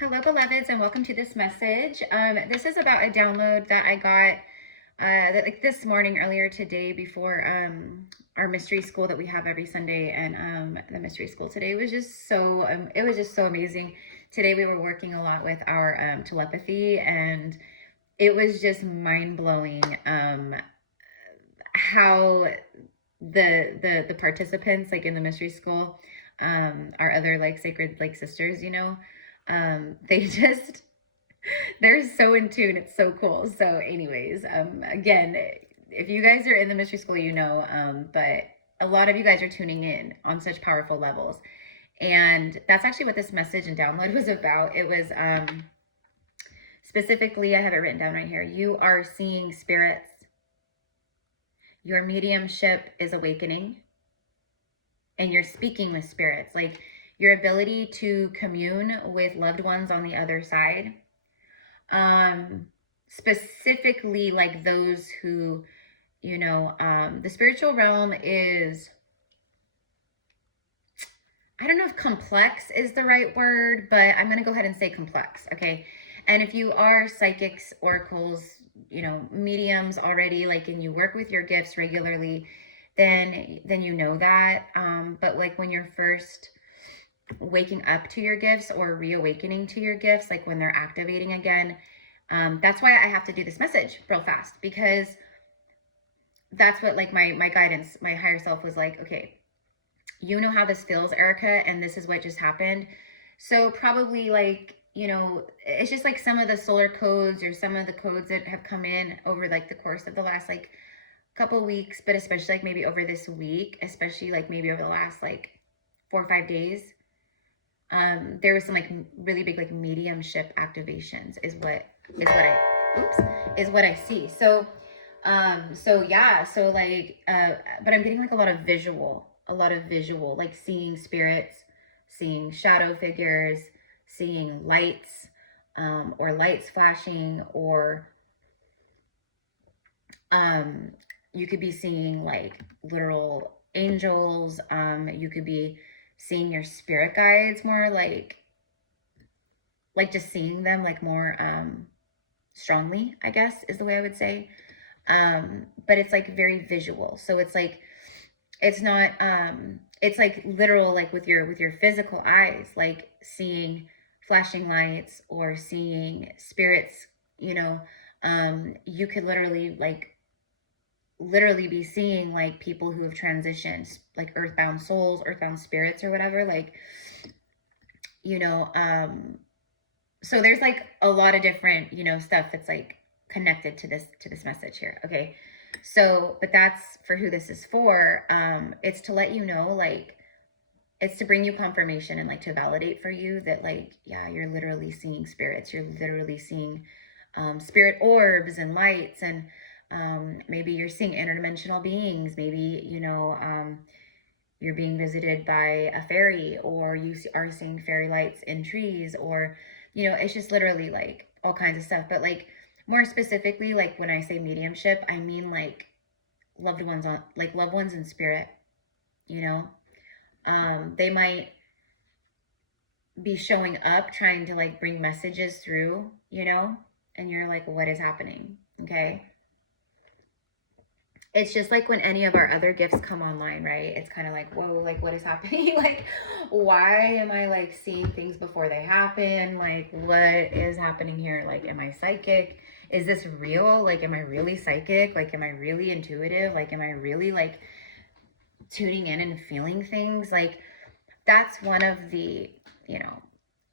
Hello, beloveds, and welcome to this message. This is about a download that I got this morning, earlier today, before our mystery school that we have every Sunday. And the mystery school today was just so it was just so amazing. Today we were working a lot with our telepathy, and it was just mind-blowing how the participants, like in the mystery school, our other like sacred like sisters, they just, they're so in tune. It's so cool. So anyways, again, if you guys are in the mystery school, but a lot of you guys are tuning in on such powerful levels. And that's actually what this message and download was about. It was specifically, I have it written down right here. You are seeing spirits. Your mediumship is awakening. And you're speaking with spirits. Like your ability to commune with loved ones on the other side. Specifically like those who, the spiritual realm is, I don't know if complex is the right word, but I'm going to go ahead and say complex. Okay. And if you are psychics, oracles, mediums already, like, and you work with your gifts regularly, then you know that. But like when you're first waking up to your gifts or reawakening to your gifts, like when they're activating again, that's why I have to do this message real fast, because that's what like my guidance, my higher self was like, okay, you know how this feels, Erica, and this is what just happened. So probably like, it's just like some of the solar codes or some of the codes that have come in over like the course of the last like couple weeks, but especially like maybe over this week, especially like maybe over the last like 4 or 5 days, there was some like really big like mediumship activations is what I see. So yeah, so like but I'm getting like a lot of visual, like seeing spirits, seeing shadow figures, seeing lights, or lights flashing, or you could be seeing like literal angels. You could be seeing your spirit guides more like just seeing them like more strongly, I guess is the way I would say. But it's like very visual. So it's like, it's not, it's like literal, like with your physical eyes, like seeing flashing lights or seeing spirits, you could literally be seeing like people who have transitioned, like earthbound souls, earthbound spirits or whatever, like, so there's like a lot of different, stuff that's like connected to this message here. Okay. So, but that's for who this is for. It's to let you know, like, it's to bring you confirmation and like to validate for you that like, yeah, you're literally seeing spirits. You're literally seeing spirit orbs and lights, and maybe you're seeing interdimensional beings. Maybe, you're being visited by a fairy, or you are seeing fairy lights in trees, or, it's just literally like all kinds of stuff. But like more specifically, like when I say mediumship, I mean like loved ones in spirit, they might be showing up trying to like bring messages through, and you're like, what is happening? Okay. It's just like when any of our other gifts come online, right? It's kind of like, whoa, like what is happening? Like, why am I like seeing things before they happen? Like, what is happening here? Like, am I psychic? Is this real? Like, am I really psychic? Like, am I really intuitive? Like, am I really like tuning in and feeling things? Like, that's one of the,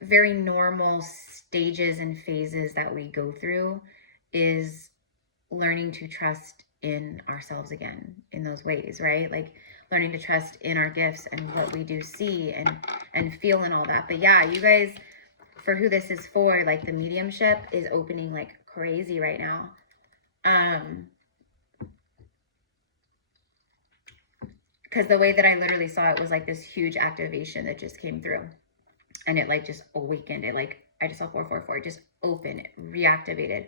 very normal stages and phases that we go through, is learning to trust in ourselves again in those ways, right? Like learning to trust in our gifts and what we do see and feel and all that. But yeah, you guys, for who this is for, like the mediumship is opening like crazy right now. Because the way that I literally saw it was like this huge activation that just came through, and it like just awakened. It like, I just saw 444 just open, reactivated,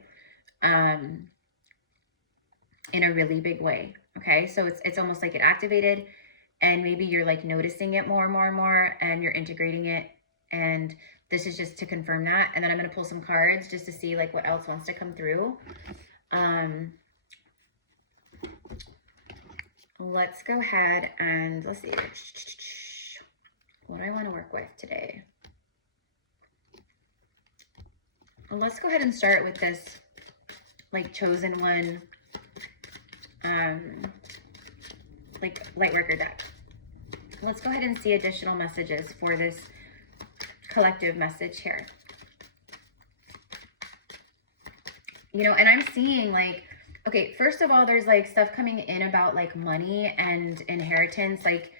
in a really big way. Okay. So it's almost like it activated, and maybe you're like noticing it more and more and more, and you're integrating it, and This is just to confirm that. And then I'm going to pull some cards just to see like what else wants to come through. Let's go ahead and let's see. What do I want to work with today? Well, let's go ahead and start with this like chosen one, like light worker deck. Let's go ahead and see additional messages for this collective message here. You know, and I'm seeing like, okay, first of all, there's like stuff coming in about like money and inheritance, like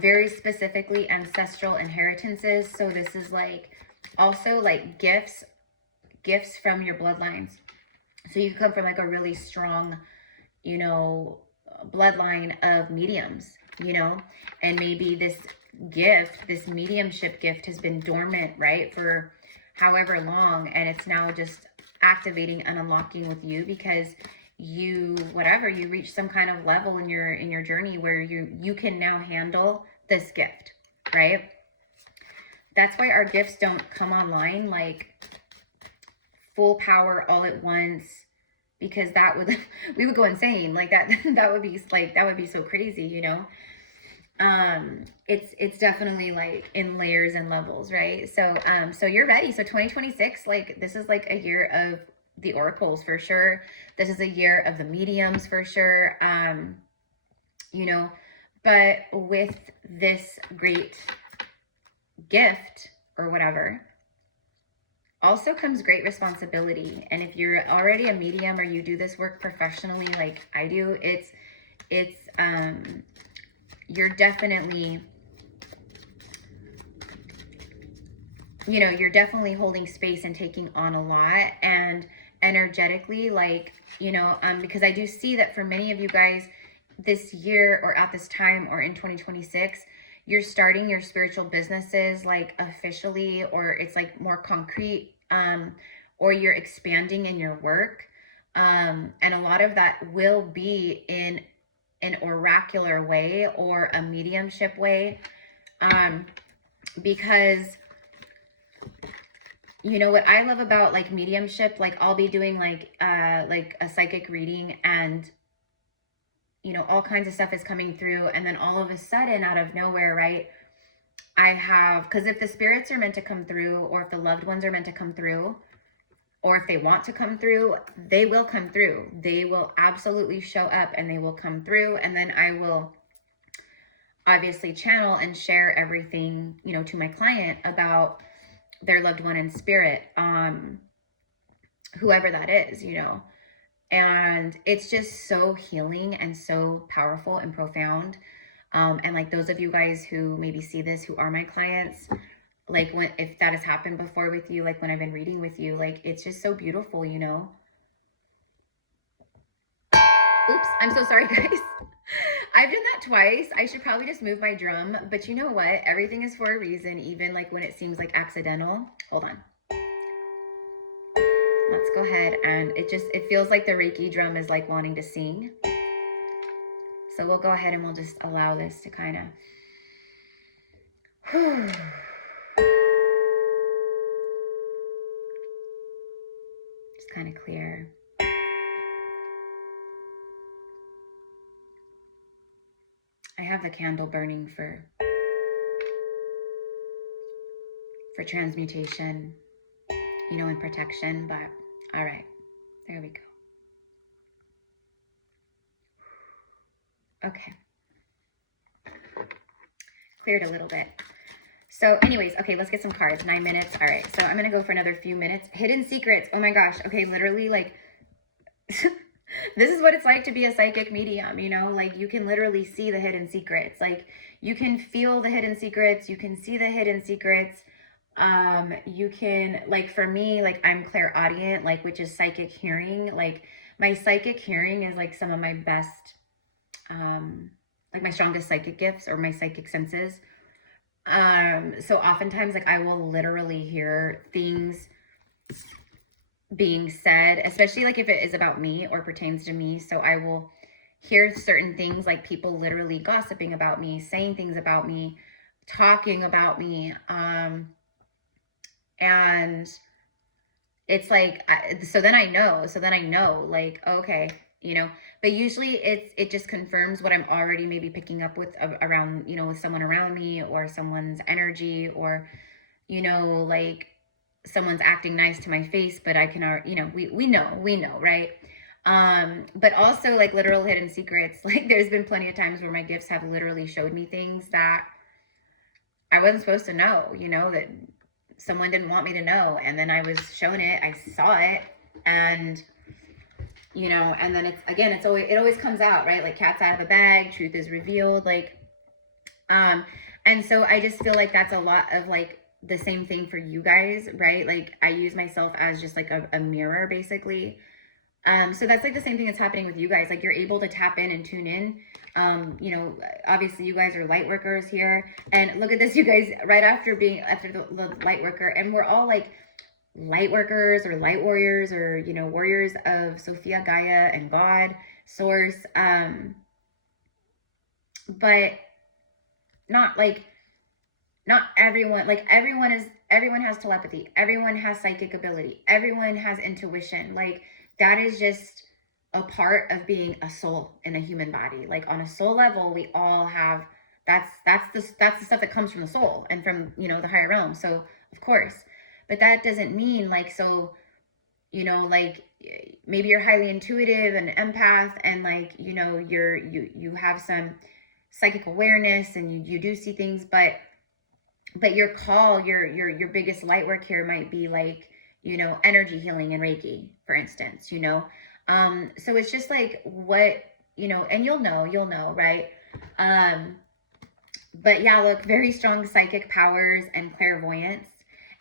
very specifically ancestral inheritances. So this is like also like gifts from your bloodlines. So you come from like a really strong, you know, bloodline of mediums, you know, and maybe this gift, this mediumship gift has been dormant, right, for however long, and it's now just activating and unlocking with you because you, whatever, you reach some kind of level in your journey where you can now handle this gift, right? That's why our gifts don't come online like full power all at once, because that would, we would go insane like that. That would be like, that would be so crazy, you know? It's definitely like in layers and levels, right? So, so you're ready. So 2026, like this is like a year of the oracles for sure. This is a year of the mediums for sure. You know, but with this great gift or whatever also comes great responsibility. And if you're already a medium or you do this work professionally, like I do, you're definitely, you know, you're definitely holding space and taking on a lot, and energetically, like, you know, because I do see that for many of you guys this year or at this time or in 2026, you're starting your spiritual businesses like officially, or it's like more concrete, or you're expanding in your work. And a lot of that will be in an oracular way or a mediumship way, because you know what I love about like mediumship, like I'll be doing like a psychic reading, and you know, all kinds of stuff is coming through, and then all of a sudden out of nowhere, right, I have, because if the spirits are meant to come through, or if the loved ones are meant to come through, or if they want to come through, they will come through. They will absolutely show up and they will come through. And then I will obviously channel and share everything, you know, to my client about their loved one in spirit, whoever that is, you know. And it's just so healing and so powerful and profound. And like those of you guys who maybe see this, who are my clients, like if that has happened before with you, like when I've been reading with you, like it's just so beautiful, you know. Oops, I'm so sorry, guys. I've done that twice. I should probably just move my drum, but you know what? Everything is for a reason, even like when it seems like accidental. Hold on. Let's go ahead, and it feels like the Reiki drum is like wanting to sing. So we'll go ahead and we'll just allow this to kind of just kind of clear. I have the candle burning for transmutation, you know, and protection, but all right, there we go. Okay. Cleared a little bit. So anyways, okay, let's get some cards. 9 minutes. All right, so I'm going to go for another few minutes. Hidden secrets. Oh my gosh. Okay, literally like, this is what it's like to be a psychic medium, you know, like you can literally see the hidden secrets. Like you can feel the hidden secrets. You can see the hidden secrets. You can, like for me, like I'm clairaudient, like, which is psychic hearing. Like my psychic hearing is like some of my best, like my strongest psychic gifts or my psychic senses. So oftentimes like I will literally hear things being said, especially like if it is about me or pertains to me. So I will hear certain things, like people literally gossiping about me, saying things about me, talking about me. And it's like, so then I know, like, okay, you know, but usually it just confirms what I'm already maybe picking up with around, you know, with someone around me, or someone's energy, or, you know, like someone's acting nice to my face, but I can, you know, we know, right? But also like literal hidden secrets. Like there's been plenty of times where my gifts have literally showed me things that I wasn't supposed to know, you know, that someone didn't want me to know. And then I was shown it, I saw it, and, you know, and then it always comes out, right? Like cat's out of the bag, truth is revealed. Like, and so I just feel like that's a lot of like the same thing for you guys, right? Like I use myself as just like a mirror, basically. So that's like the same thing that's happening with you guys. Like you're able to tap in and tune in. You know, obviously you guys are light workers here, and look at this, you guys, right after the light worker, and we're all like light workers or light warriors, or, you know, warriors of Sophia, Gaia, and God, source. But not everyone, like everyone has telepathy. Everyone has psychic ability. Everyone has intuition. Like that is just a part of being a soul in a human body. Like on a soul level, we all have, that's the stuff that comes from the soul and from, you know, the higher realm. So of course, but that doesn't mean like, so, you know, like maybe you're highly intuitive and empath, and like, you know, you have some psychic awareness, and you do see things, but your call, your biggest light work here might be like, you know, energy healing and Reiki, for instance, you know. So it's just like what, you know, and you'll know, right? But yeah, look, very strong psychic powers and clairvoyance.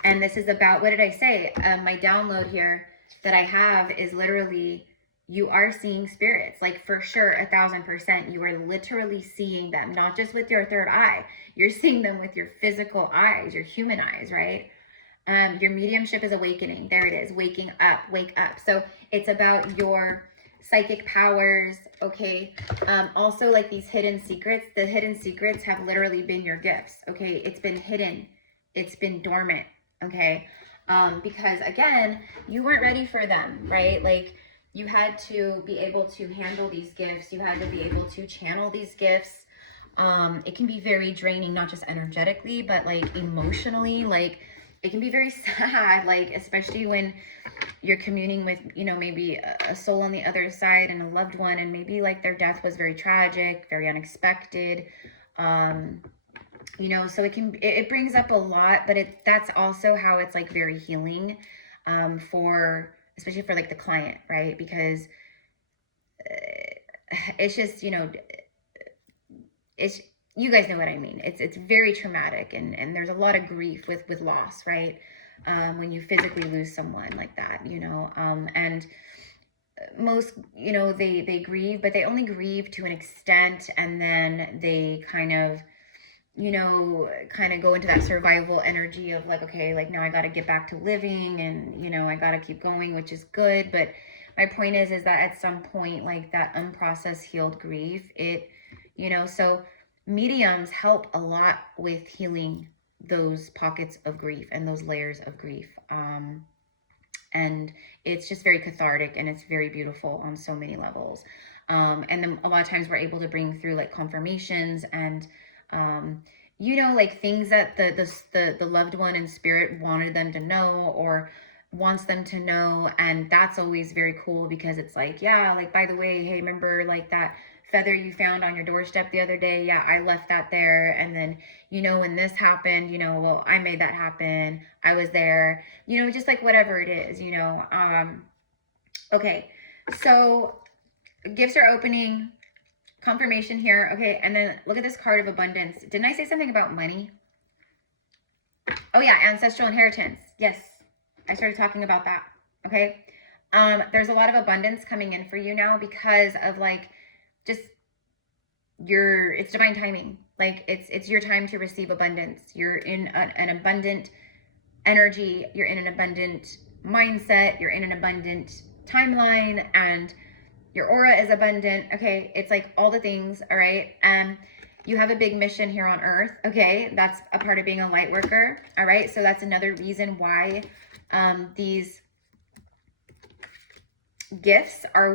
And this is about, what did I say? My download here that I have is literally, you are seeing spirits, like for sure, 1000%. You are literally seeing them, not just with your third eye. You're seeing them with your physical eyes, your human eyes, right? Your mediumship is awakening. There it is. Waking up, wake up. So it's about your psychic powers. Okay. Also like these hidden secrets, the hidden secrets have literally been your gifts. Okay. It's been hidden. It's been dormant. Okay. Because again, you weren't ready for them, right? Like you had to be able to handle these gifts. You had to be able to channel these gifts. It can be very draining, not just energetically, but like emotionally. Like it can be very sad, like especially when you're communing with, you know, maybe a soul on the other side and a loved one, and maybe like their death was very tragic, very unexpected. You know, so it brings up a lot, but that's also how it's like very healing, especially for like the client, right? Because it's just, you know, you guys know what I mean. It's very traumatic, and there's a lot of grief with loss, right? When you physically lose someone like that, you know, and most, you know, they grieve, but they only grieve to an extent, and then they kind of, you know, kind of go into that survival energy of like, okay, like now I got to get back to living, and, you know, I got to keep going, which is good. But my point is that at some point, like that unprocessed healed grief, you know, so mediums help a lot with healing those pockets of grief and those layers of grief. And it's just very cathartic, and it's very beautiful on so many levels. And then a lot of times we're able to bring through like confirmations and, you know, like things that the loved one in spirit wanted them to know, or wants them to know. And that's always very cool, because it's like, yeah, like, by the way, hey, remember like that feather you found on your doorstep the other day? Yeah, I left that there. And then, you know, when this happened, you know, well, I made that happen. I was there, you know, just like whatever it is, you know. Okay, so gifts are opening, confirmation here. Okay, and then look at this card of abundance. Didn't I say something about money? Oh yeah, ancestral inheritance. Yes, I started talking about that. Okay, there's a lot of abundance coming in for you now, because of like, just it's divine timing. Like it's your time to receive abundance. You're in an abundant energy. You're in an abundant mindset. You're in an abundant timeline, and your aura is abundant. Okay, it's like all the things. All right, You have a big mission here on earth, okay? That's a part of being a light worker, all right? So that's another reason why these gifts are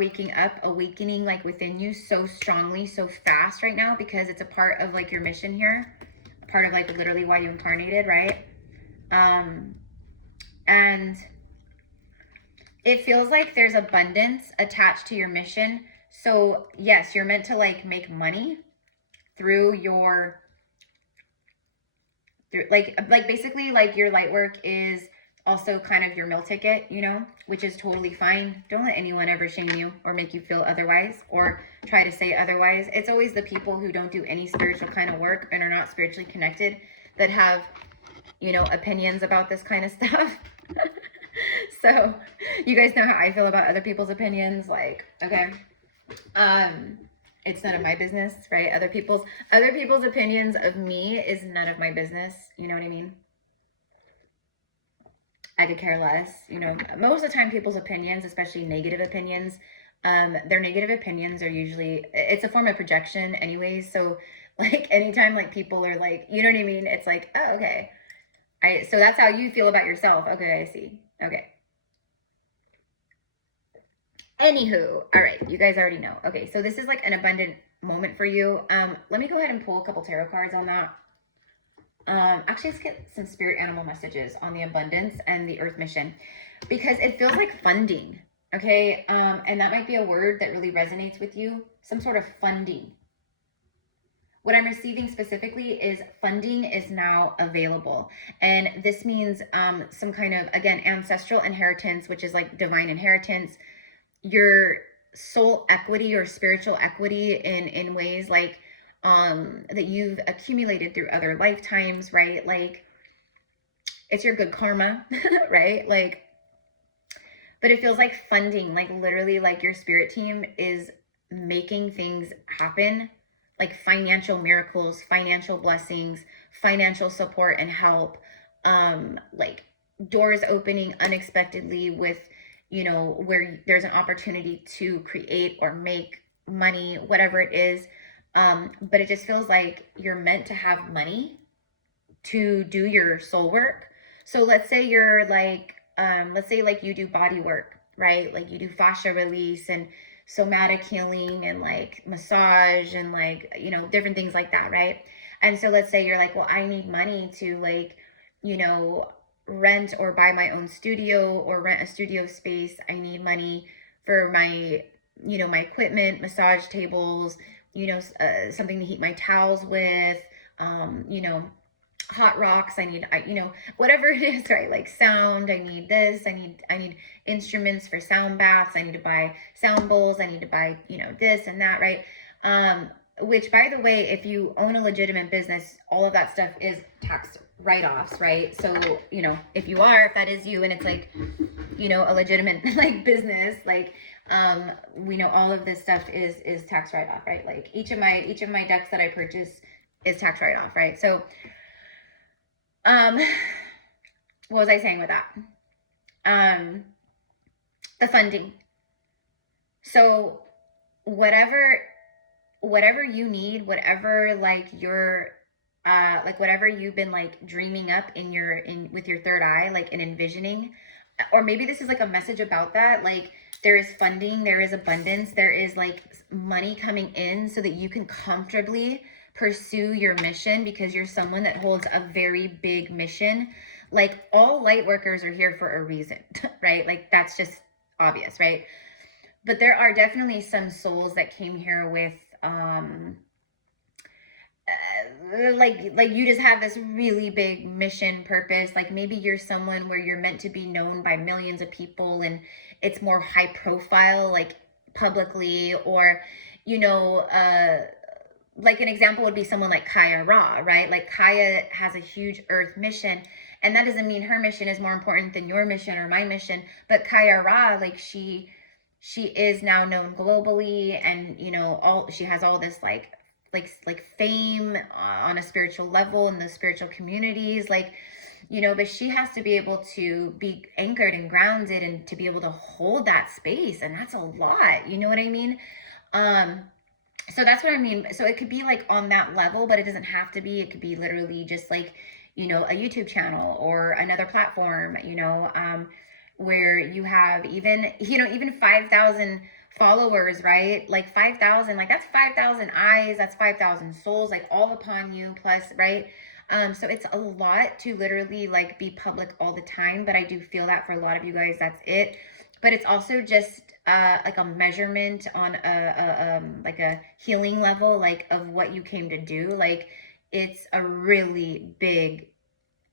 awakening like within you so strongly, so fast right now, because it's a part of like your mission here, a part of like literally why you incarnated, right? And it feels like there's abundance attached to your mission. So yes, you're meant to like make money through your, like basically like your light work is also kind of your meal ticket, you know, which is totally fine. Don't let anyone ever shame you or make you feel otherwise or try to say otherwise. It's always the people who don't do any spiritual kind of work and are not spiritually connected that have, you know, opinions about this kind of stuff. So you guys know how I feel about other people's opinions. Like, okay, it's none of my business, right? Other people's opinions of me is none of my business. You know what I mean? I could care less. You know, most of the time people's opinions, especially negative opinions, their negative opinions are usually, it's a form of projection anyways. So like anytime like people are like, you know what I mean? It's like, oh, okay. All right. So that's how you feel about yourself. Okay. I see. Okay. Anywho, all right, you guys already know. Okay, so this is like an abundant moment for you. Let me go ahead and pull a couple tarot cards on that. Actually, let's get some spirit animal messages on the abundance and the earth mission, because it feels like funding, okay? And that might be a word that really resonates with you, some sort of funding. What I'm receiving specifically is funding is now available. And this means some kind of, again, ancestral inheritance, which is like divine inheritance, your soul equity or spiritual equity in ways like that you've accumulated through other lifetimes, right? Like it's your good karma, right? Like, but it feels like funding, like literally like your spirit team is making things happen, like financial miracles, financial blessings, financial support and help, like doors opening unexpectedly with, you know, where there's an opportunity to create or make money, whatever it is. But it just feels like you're meant to have money to do your soul work. So let's say you're like, let's say like you do body work, right? Like you do fascia release and somatic healing and like massage and like, you know, different things like that, right? And so let's say you're like, well, I need money to like, you know, rent or buy my own studio or rent a studio space. I need money for my, you know, my equipment, massage tables, you know, something to heat my towels with, you know, hot rocks. I need, you know, whatever it is, right? Like sound, I need this, I need instruments for sound baths. I need to buy sound bowls. I need to buy, you know, this and that, right? Which by the way, if you own a legitimate business, all of that stuff is tax write-offs, right? So, you know, if that is you and it's like, you know, a legitimate like business, like, we know all of this stuff is tax write-off, right? Like each of my decks that I purchase is tax write-off, right? So, what was I saying with that? The funding. So whatever you need, whatever like your like whatever you've been like dreaming up with your third eye, like in envisioning, or maybe this is like a message about that, like there is funding, there is abundance, there is like money coming in so that you can comfortably pursue your mission, because you're someone that holds a very big mission. Like all light workers are here for a reason, right? Like that's just obvious, right? But there are definitely some souls that came here with like you just have this really big mission purpose. Like maybe you're someone where you're meant to be known by millions of people and it's more high profile, like publicly, or, you know, like an example would be someone like Kaya Ra, right? Like Kaya has a huge earth mission, and that doesn't mean her mission is more important than your mission or my mission, but Kaya Ra, like she is now known globally, and you know, she has all this like fame on a spiritual level in the spiritual communities, like, you know, but she has to be able to be anchored and grounded and to be able to hold that space, and that's a lot, you know what I mean? So that's what I mean. So it could be like on that level, but it doesn't have to be. It could be literally just like, you know, a YouTube channel or another platform, you know, where you have even, you know, even 5,000 followers, right? Like 5,000, like that's 5,000 eyes, that's 5,000 souls, like all upon you plus, right? So it's a lot to literally like be public all the time, but I do feel that for a lot of you guys, that's it. But it's also just like a measurement on like a healing level, like of what you came to do. Like it's a really big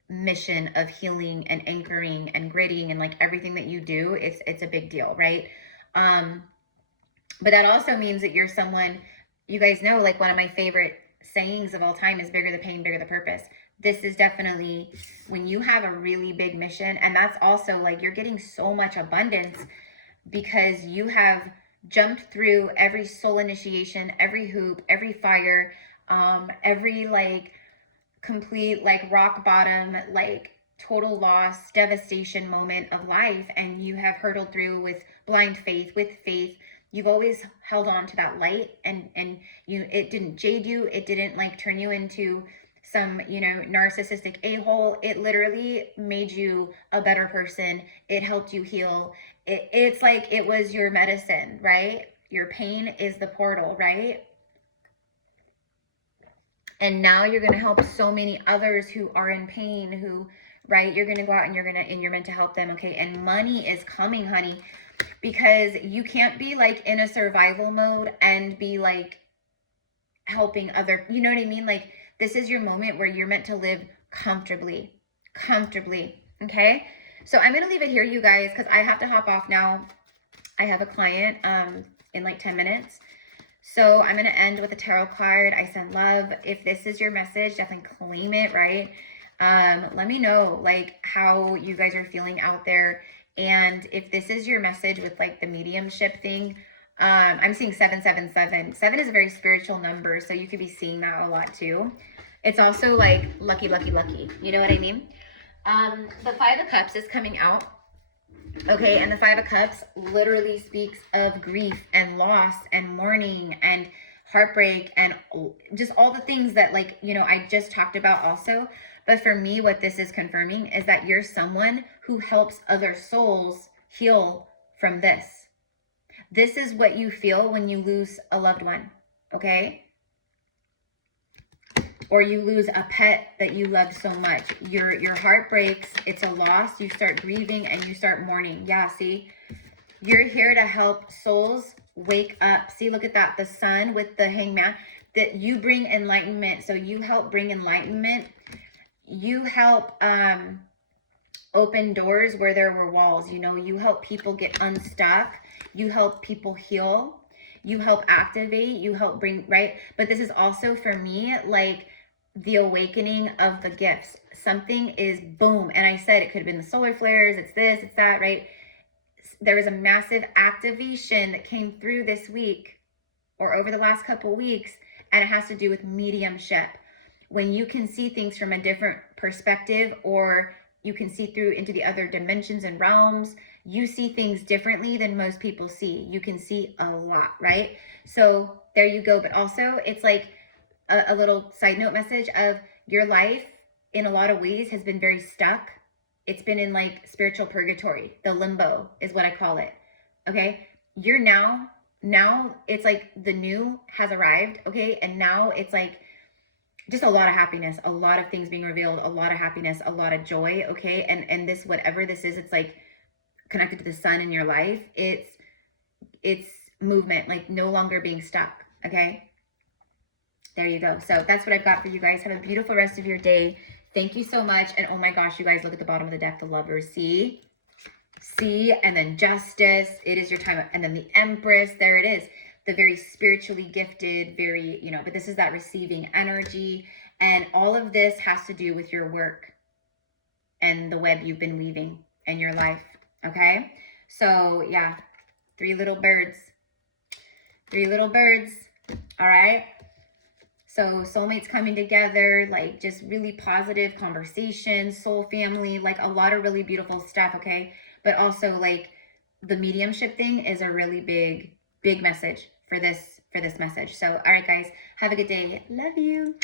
mission of healing and anchoring and gritting and like everything that you do. It's a big deal, right? But that also means that you're someone, you guys know, like one of my favorite sayings of all time is bigger the pain, bigger the purpose. This is definitely when you have a really big mission, and that's also like you're getting so much abundance because you have jumped through every soul initiation, every hoop, every fire, every like complete like rock bottom, like total loss, devastation moment of life, and you have hurdled through with blind faith, with faith. You've always held on to that light, and you, it didn't jade you, it didn't like turn you into some, you know, narcissistic a-hole. It literally made you a better person. It helped you heal. It's like it was your medicine, right? Your pain is the portal, right? And now you're going to help so many others who are in pain, who, right? You're going to go out and you're meant to help them. Okay. And money is coming, honey, because you can't be like in a survival mode and be like helping other, you know what I mean? Like this is your moment where you're meant to live comfortably. Okay. So I'm going to leave it here, you guys, because I have to hop off now. I have a client in like 10 minutes. So I'm going to end with a tarot card. I send love. If this is your message, definitely claim it, right? Let me know like how you guys are feeling out there. And if this is your message with like the mediumship thing, I'm seeing 777. 7 is a very spiritual number, so you could be seeing that a lot too. It's also like lucky. You know what I mean? The 5 of Cups is coming out. Okay, and the 5 of Cups literally speaks of grief and loss and mourning and heartbreak and just all the things that, like, you know, I just talked about also. But for me, what this is confirming is that you're someone who helps other souls heal from this. This is what you feel when you lose a loved one, okay? Or you lose a pet that you love so much. Your heart breaks, it's a loss, you start grieving and you start mourning. Yeah, see? You're here to help souls wake up. See, look at that, the sun with the hangman, that you bring enlightenment. So you help bring enlightenment. You help open doors where there were walls. You know, you help people get unstuck. You help people heal. You help activate. You help bring, right? But this is also for me, like, the awakening of the gifts. Something is boom. And I said it could have been the solar flares. It's this, it's that, right? There was a massive activation that came through this week or over the last couple weeks, and it has to do with mediumship. When you can see things from a different perspective, or you can see through into the other dimensions and realms, you see things differently than most people see. You can see a lot, right? So there you go. But also it's like a little side note message of your life in a lot of ways has been very stuck. It's been in like spiritual purgatory. The limbo is what I call it. Okay. You're now it's like the new has arrived. Okay. And now it's like just a lot of happiness, a lot of things being revealed, a lot of happiness, a lot of joy. Okay. And this, whatever this is, it's like connected to the sun in your life. It's movement, like no longer being stuck. Okay. There you go. So that's what I've got for you guys. Have a beautiful rest of your day. Thank you so much. And oh my gosh, you guys, look at the bottom of the deck, the Lovers. See, and then Justice. It is your time. And then the Empress. There it is. The very spiritually gifted, very, you know, but this is that receiving energy. And all of this has to do with your work and the web you've been weaving in your life. Okay. So yeah, 3 little birds. 3 little birds. All right. So soulmates coming together, like just really positive conversations, soul family, like a lot of really beautiful stuff, okay? But also like the mediumship thing is a really big message for for this message. So, all right, guys, have a good day. Love you.